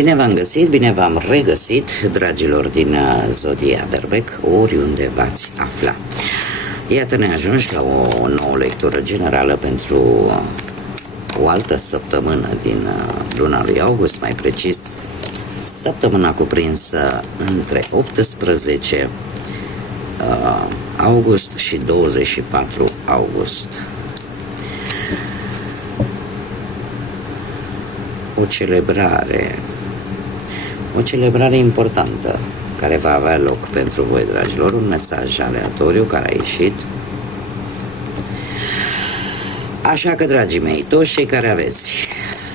Bine v-am găsit, bine v-am regăsit, dragilor din Zodia Berbec, oriunde v-ați afla. Iată, ne ajungi la o nouă lectură generală pentru o altă săptămână din luna lui august, mai precis, săptămâna cuprinsă între 18 august și 24 august. O celebrare importantă care va avea loc pentru voi, dragilor, un mesaj aleatoriu care a ieșit. Așa că, dragii mei, toți cei care aveți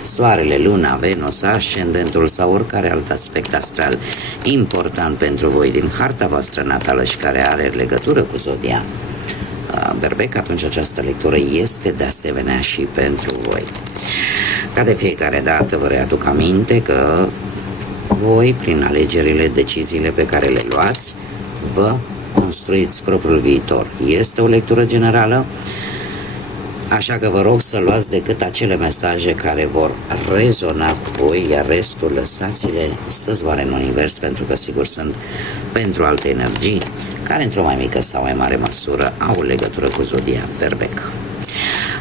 Soarele, Luna, Venus, Ascendentul sau oricare alt aspect astral important pentru voi din harta voastră natală și care are legătură cu Zodia Berbec, atunci această lectură este de asemenea și pentru voi. Ca de fiecare dată vă readuc aminte că voi, prin alegerile, deciziile pe care le luați, vă construiți propriul viitor. Este o lectură generală, așa că vă rog să luați decât acele mesaje care vor rezona cu voi, iar restul lăsați-le să zboare în univers, pentru că sigur sunt pentru alte energii care într-o mai mică sau mai mare măsură au legătură cu Zodia Berbec.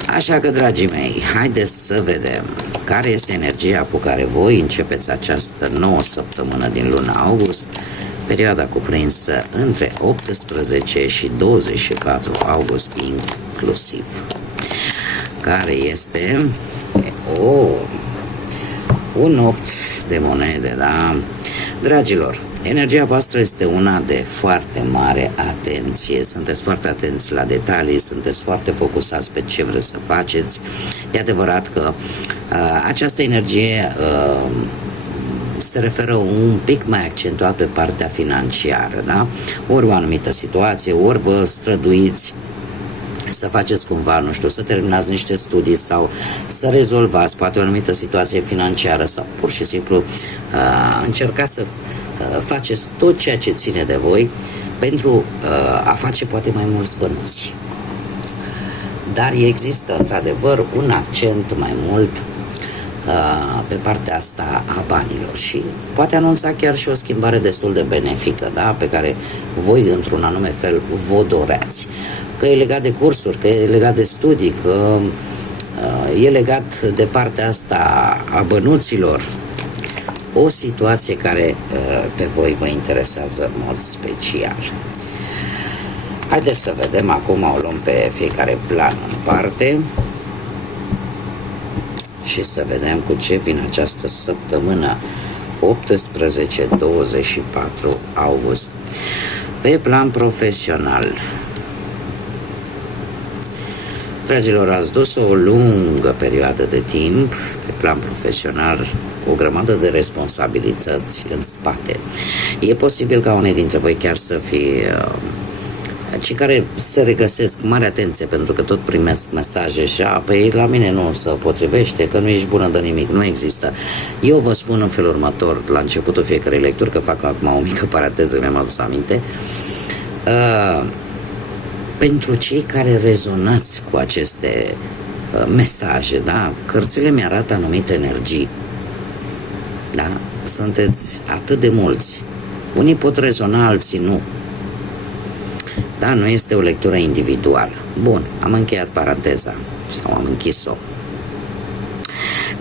Așa că, dragii mei, haideți să vedem care este energia cu care voi începeți această nouă săptămână din luna august, perioada cuprinsă între 18 și 24 august inclusiv, care este un 8 de monede, da? Dragilor, energia voastră este una de foarte mare atenție, sunteți foarte atenți la detalii, sunteți foarte focusați pe ce vreți să faceți. E adevărat că această energie se referă un pic mai accentuat pe partea financiară, da? Ori o anumită situație, ori vă străduiți să faceți cumva, nu știu, să terminați niște studii sau să rezolvați poate o anumită situație financiară sau pur și simplu încercați să faceți tot ceea ce ține de voi pentru a face poate mai mulți bănuți. Dar există într-adevăr un accent mai mult pe partea asta a banilor și poate anunța chiar și o schimbare destul de benefică, da? Pe care voi într-un anume fel vă doreați. Că e legat de cursuri, că e legat de studii, că e legat de partea asta a bănuților. O situație care pe voi vă interesează în mod special. Haideți să vedem, acum o luăm pe fiecare plan în parte și să vedem cu ce vine această săptămână 18-24 august. Pe plan profesional, dragilor, ați dus o lungă perioadă de timp pe plan profesional, o grămadă de responsabilități în spate. E posibil ca unii dintre voi chiar să fie cei care se regăsesc, mare atenție, pentru că tot primesc mesaje și păi la mine nu se potrivește, că nu ești bună de nimic, nu există. Eu vă spun în felul următor, la începutul fiecarei lecturi, că fac acum o mică paranteză, mi-am adus aminte, pentru cei care rezonați cu aceste mesaje, da? Cărțile mi-arată anumite energii, da? Sunteți atât de mulți. Unii pot rezona, alții nu. Da, nu este o lectură individuală. Bun, am încheiat paranteza sau am închis-o.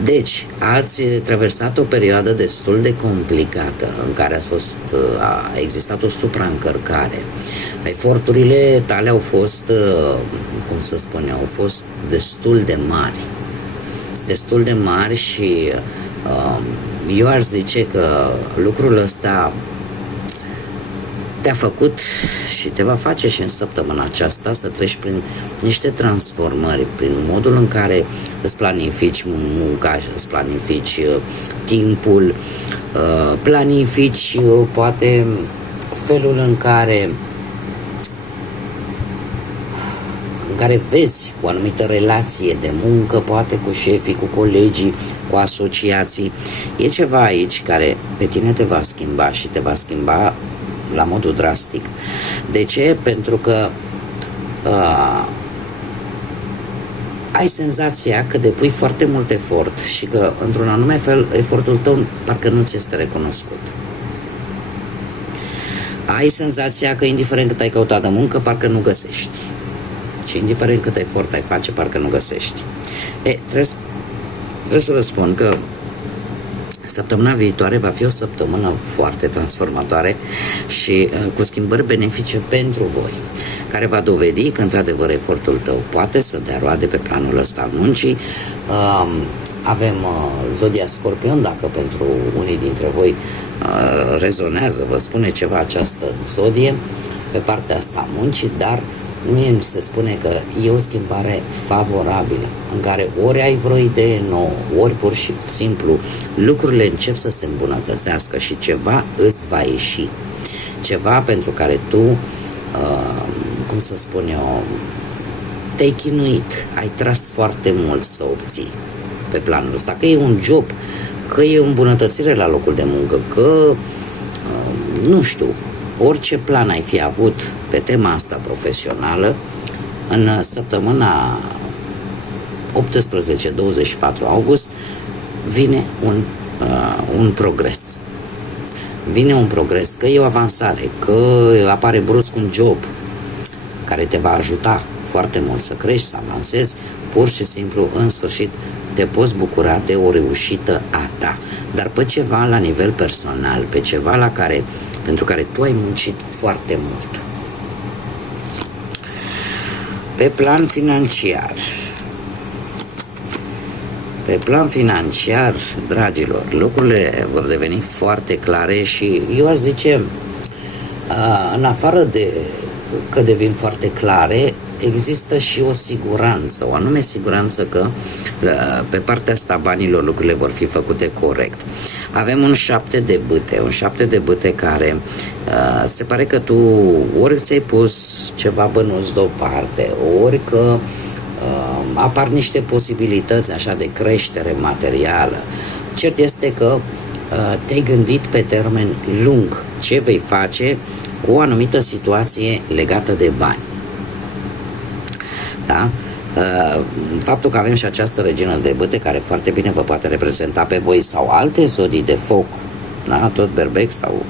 Deci, ați traversat o perioadă destul de complicată în care a existat o supraîncărcare. Eforturile tale au fost, cum să spun eu, au fost destul de mari. Destul de mari și eu aș zice că lucrul ăsta te-a făcut și te va face și în săptămâna aceasta să treci prin niște transformări, prin modul în care îți planifici munca, îți planifici timpul, planifici poate felul în care vezi o anumită relație de muncă, poate cu șefii, cu colegii, cu asociații. E ceva aici care pe tine te va schimba și te va schimba la modul drastic. De ce? Pentru că ai senzația că depui foarte mult efort și că, într-un anume fel, efortul tău parcă nu ți este recunoscut. Ai senzația că, indiferent cât ai căutat de muncă, parcă nu găsești. Și indiferent cât efort ai face, parcă nu găsești. Trebuie să vă spun că săptămâna viitoare va fi o săptămână foarte transformatoare și cu schimbări benefice pentru voi, care va dovedi că, într-adevăr, efortul tău poate să dea roade pe planul ăsta al muncii. Avem Zodia Scorpion, dacă pentru unii dintre voi rezonează, vă spune ceva această zodie pe partea asta a muncii, dar mie mi se spune că e o schimbare favorabilă, în care ori ai vreo idee nouă, ori pur și simplu lucrurile încep să se îmbunătățească și ceva îți va ieși. Ceva pentru care tu, cum să spun eu, te-ai chinuit, ai tras foarte mult să obții pe planul ăsta, că e un job, că e o îmbunătățire la locul de muncă, că, nu știu, orice plan ai fi avut pe tema asta profesională, în săptămâna 18-24 august vine un progres. Vine un progres, că e o avansare, că apare brusc un job care te va ajuta foarte mult să crești, să avansezi, pur și simplu, în sfârșit, te poți bucura de o reușită a ta, dar pe ceva la nivel personal, pe ceva pentru care tu ai muncit foarte mult. Pe plan financiar, dragilor, lucrurile vor deveni foarte clare și eu aș zice, în afară de că devin foarte clare, există și o siguranță, o anume siguranță că pe partea asta banilor lucrurile vor fi făcute corect. Avem un 7 de bâte care se pare că tu ori ți-ai pus ceva bănuți deoparte, ori că apar niște posibilități așa de creștere materială. Cert este că te-ai gândit pe termen lung ce vei face cu o anumită situație legată de bani. Da? Faptul că avem și această regină de bâte care foarte bine vă poate reprezenta pe voi sau alte zodii de foc, da? Tot berbec sau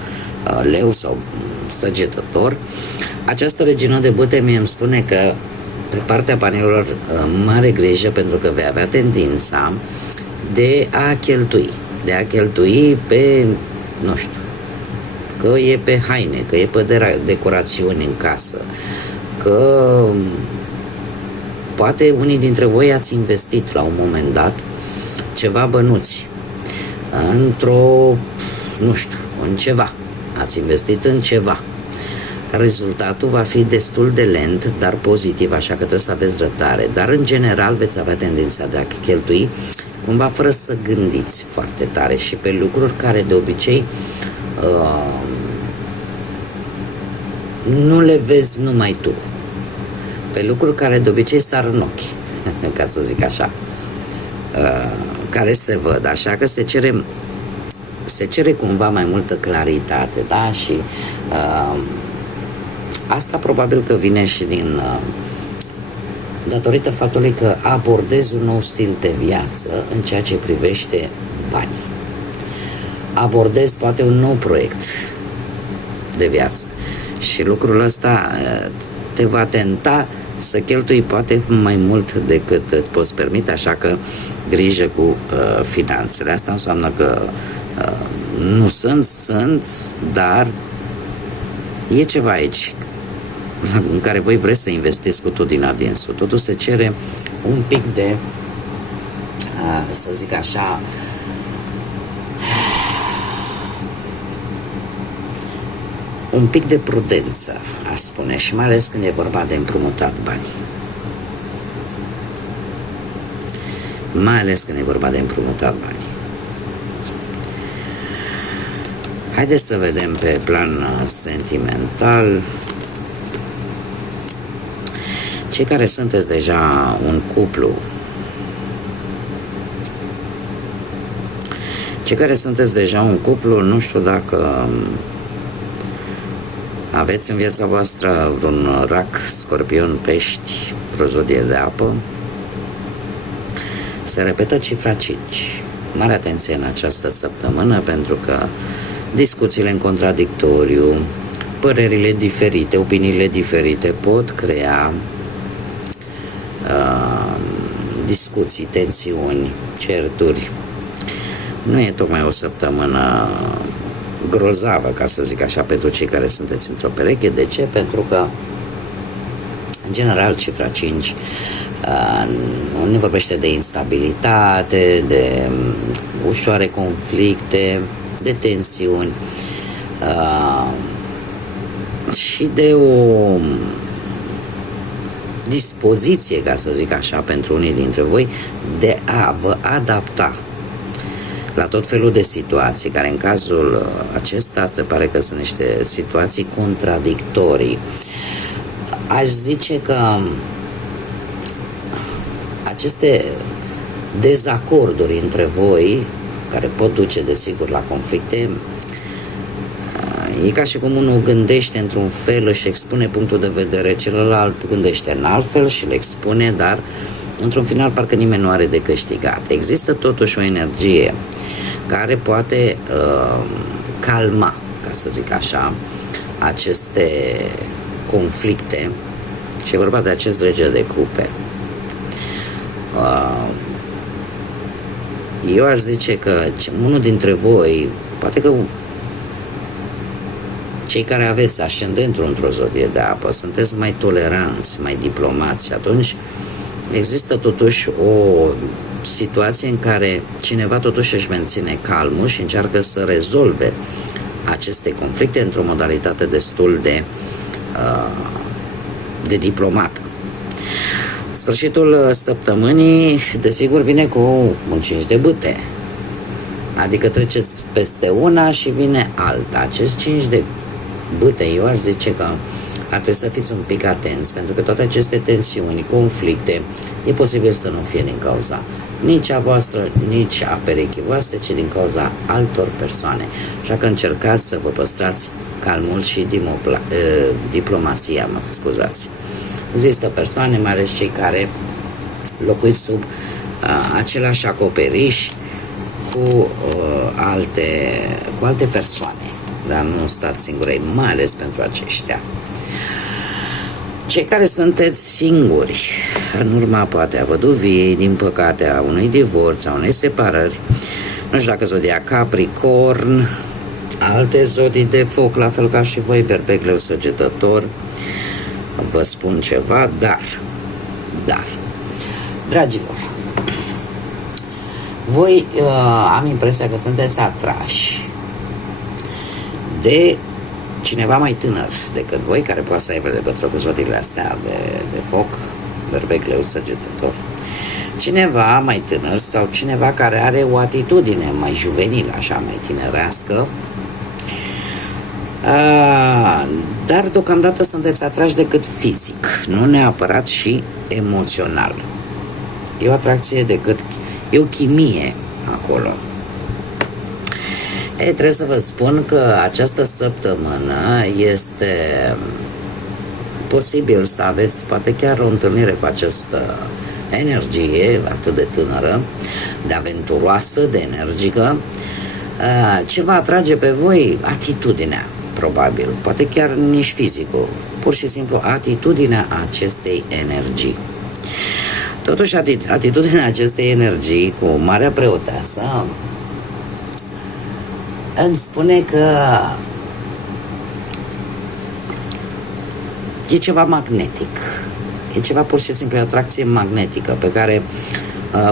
leu sau săgetător, această regină de bâte mie îmi spune că pe partea banilor mare grijă, pentru că vei avea tendința de a cheltui pe, nu știu, că e pe haine, că e pe decorațiuni în casă, că poate unii dintre voi ați investit la un moment dat ceva bănuți nu știu, în ceva. Ați investit în ceva. Rezultatul va fi destul de lent, dar pozitiv, așa că trebuie să aveți răbdare. Dar, în general, veți avea tendința de a cheltui cumva fără să gândiți foarte tare și pe lucruri care, de obicei, nu le vezi numai tu. Pe lucruri care, de obicei, sar în ochi, ca să zic așa, care se văd. Așa că se cere cumva mai multă claritate, da? Și asta probabil că vine și datorită faptului că abordezi un nou stil de viață în ceea ce privește banii. Abordezi poate un nou proiect de viață și lucrul ăsta te va tenta să cheltui poate mai mult decât îți poți permite, așa că grijă cu finanțele. Asta înseamnă că nu sunt, dar e ceva aici în care voi vreți să investiți cu tot din adinsul. Totul se cere un pic de, să zic așa, un pic de prudență, aș spune, și mai ales când e vorba de împrumutat bani. Mai ales când e vorba de împrumutat bani. Haideți să vedem pe plan sentimental. Cei care sunteți deja un cuplu, nu știu dacă aveți în viața voastră vreun rac, scorpion, pești, vreo zodie de apă. Se repetă cifra 5. Mare atenție în această săptămână, pentru că discuțiile în contradictoriu, părerile diferite, opiniile diferite pot crea discuții, tensiuni, certuri. Nu e tocmai o săptămână grozavă, ca să zic așa, pentru cei care sunteți într-o pereche. De ce? Pentru că, în general, cifra 5 ne vorbește de instabilitate, de ușoare conflicte, de tensiuni și de o dispoziție, ca să zic așa, pentru unii dintre voi de a vă adapta la tot felul de situații, care în cazul acesta se pare că sunt niște situații contradictorii. Aș zice că aceste dezacorduri între voi, care pot duce desigur la conflicte, e ca și cum unul gândește într-un fel, își expune punctul de vedere, celălalt gândește în alt fel și le expune, dar într-un final parcă nimeni nu are de câștigat. Există totuși o energie care poate calma, ca să zic așa, aceste conflicte, și e vorba de acest rege de cupe. Eu aș zice că unul dintre voi, poate că cei care aveți ascendentul într-o zodie de apă, sunteți mai toleranți, mai diplomați, și atunci există totuși o situație în care cineva totuși își menține calmul și încearcă să rezolve aceste conflicte într-o modalitate destul de diplomată. Sfârșitul săptămânii, desigur, vine cu un 5 de bâte. Adică treceți peste una și vine alta. Acest 5 de bâte, eu aș zice că ar trebui să fiți un pic atenți, pentru că toate aceste tensiuni, conflicte, e posibil să nu fie din cauza nici a voastră, nici a perechii voastre, ci din cauza altor persoane. Așa că încercați să vă păstrați calmul și diplomația, mă scuzați. Există persoane, mai ales cei care locuiți sub același acoperiș cu alte persoane, dar nu stați singuri, mai ales pentru aceștia. Cei care sunteți singuri, în urma poate a văduviei, din păcate a unui divorț, a unei separări, nu știu dacă zodia Capricorn, alte zodii de foc, la fel ca și voi, Berbec, Leu, Săgetător, vă spun ceva, dar, dragilor, voi am impresia că sunteți atrași de cineva mai tânăr decât voi, care poate să aibă legătură cu zodiile astea de foc, Berbec, Leu, Săgetător. Cineva mai tânăr sau cineva care are o atitudine mai juvenilă, așa, mai tinerească, dar deocamdată sunteți atrași decât fizic, nu neapărat și emoțional. E o atracție e o chimie acolo. Trebuie să vă spun că această săptămână este posibil să aveți poate chiar o întâlnire cu această energie atât de tânără, de aventuroasă, de energică. Ce va atrage pe voi? Atitudinea, probabil, poate chiar nici fizicul, pur și simplu atitudinea acestei energii. Totuși, atitudinea acestei energii cu Marea Preoteasă îmi spune că e ceva magnetic. E ceva pur și simplu, o atracție magnetică pe care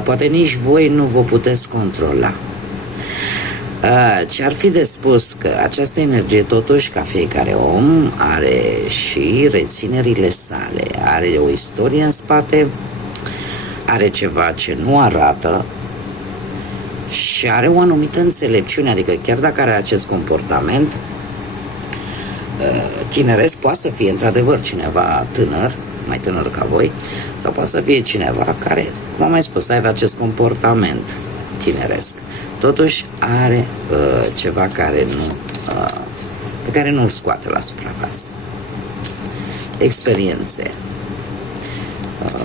poate nici voi nu vă puteți controla. Ce ar fi de spus că această energie, totuși, ca fiecare om, are și reținerile sale, are o istorie în spate, are ceva ce nu arată și are o anumită înțelepciune, adică chiar dacă are acest comportament tineresc, poate să fie într-adevăr cineva tânăr, mai tânăr ca voi, sau poate să fie cineva care, cum am mai spus, să aibă acest comportament tineresc. Totuși are ceva care pe care nu îl scoate la suprafață. Experiențe,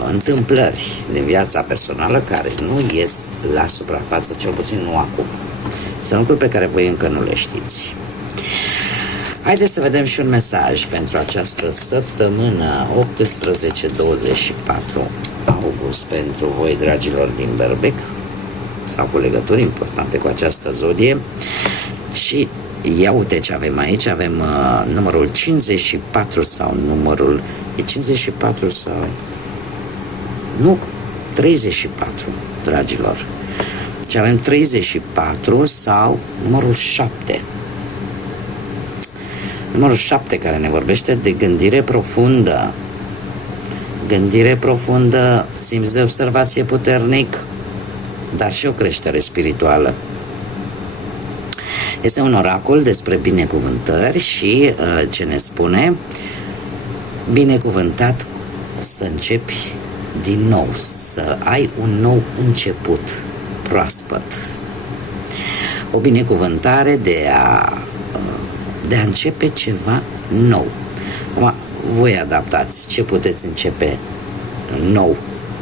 întâmplări din viața personală care nu ies la suprafață, cel puțin nu acum. Sunt lucruri pe care voi încă nu le știți. Haideți să vedem și un mesaj pentru această săptămână 18-24 august pentru voi, dragilor din Berbec, sau cu legături importante cu această zodie. Și ia uite ce avem aici, avem numărul 54 sau numărul, e 54 sau, nu, 34, dragilor. Și avem 34 sau numărul 7. Numărul 7 care ne vorbește de gândire profundă. Gândire profundă, simț de observație puternic, dar și o creștere spirituală. Este un oracol despre binecuvântări și ce ne spune? Binecuvântat să începi din nou, să ai un nou început proaspăt. O binecuvântare de a începe ceva nou. Acum, voi adaptați ce puteți începe nou,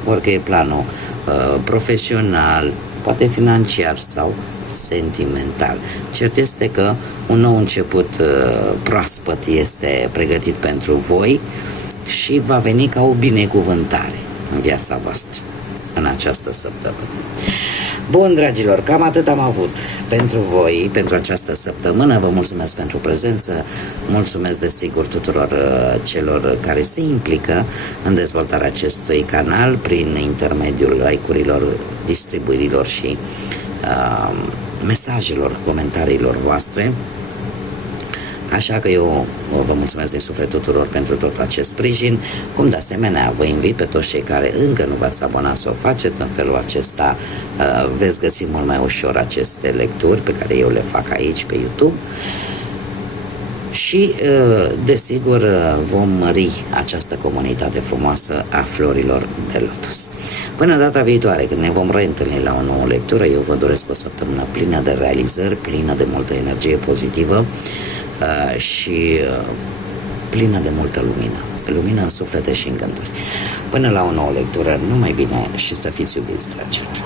orică e planul profesional, poate financiar sau sentimental. Cert este că un nou început proaspăt este pregătit pentru voi și va veni ca o binecuvântare în viața voastră în această săptămână. Bun, dragilor, cam atât am avut pentru voi, pentru această săptămână. Vă mulțumesc pentru prezență, mulțumesc desigur tuturor celor care se implică în dezvoltarea acestui canal prin intermediul like-urilor, distribuirilor și mesajelor, comentariilor voastre. Așa că eu vă mulțumesc din suflet tuturor pentru tot acest sprijin, cum de asemenea vă invit pe toți cei care încă nu v-ați abonat să o faceți. În felul acesta veți găsi mult mai ușor aceste lecturi pe care eu le fac aici pe YouTube și desigur vom mări această comunitate frumoasă a florilor de lotus. Până data viitoare, când ne vom reîntâlni la o nouă lectură, eu vă doresc o săptămână plină de realizări, plină de multă energie pozitivă și plină de multă lumină. Lumină în suflete și în gânduri. Până la o nouă lectură, numai bine și să fiți iubiți, dragilor!